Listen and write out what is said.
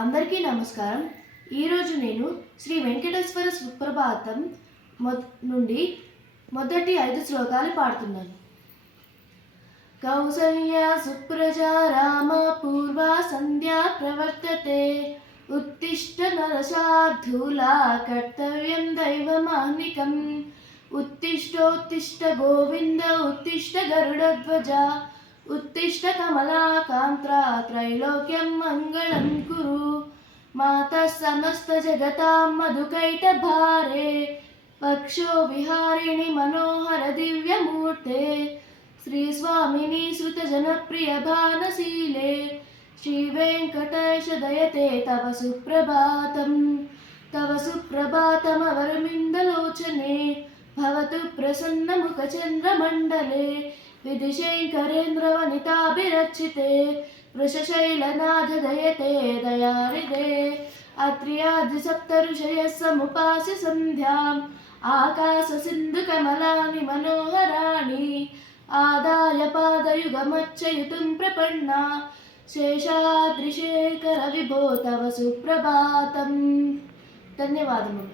అందరికీ నమస్కారం. ఈరోజు నేను శ్రీ వెంకటేశ్వర సుప్రభాతం నుండి మొదటి 5 శ్లోకాలు పాడుతున్నాను. కౌసల్యా సుప్రజా రామ పూర్వా సంధ్యా ప్రవర్తతే ఉత్తిష్ట నరశార్ధూలా కర్తవ్యం దైవమాహ్నికం ఉత్తిష్టోత్తిష్ట గోవింద ఉత్తిష్ట గరుడధ్వజ उत्तिष्ठ कमलाकान्त्रा त्रैलोक्यं मङ्गलं कुरु मातः समस्तजगतां मधुकैटभारे पक्षो विहारिणि मनोहर दिव्यमूर्ते श्रीस्वामिनी श्रुतजनप्रियभानशीले श्रीवेङ्कटेश दयते तव सुप्रभातमवरमिन्दलोचने भवतु प्रसन्नमुखचन्द्रमण्डले विधिशङ्करेन्द्रवनिताभिरक्षिते वृषशैलनाथ दयते दयानिधे अत्र्याद्रिसप्तऋषयः समुपास्य सन्ध्याम् आकाशसिन्धुकमलानि मनोहराणि आदाय पादयुगमच्युतं प्रपन्ना शेषाद्रिशेखर विभो तव सुप्रभातम्. ధన్యవాదములు.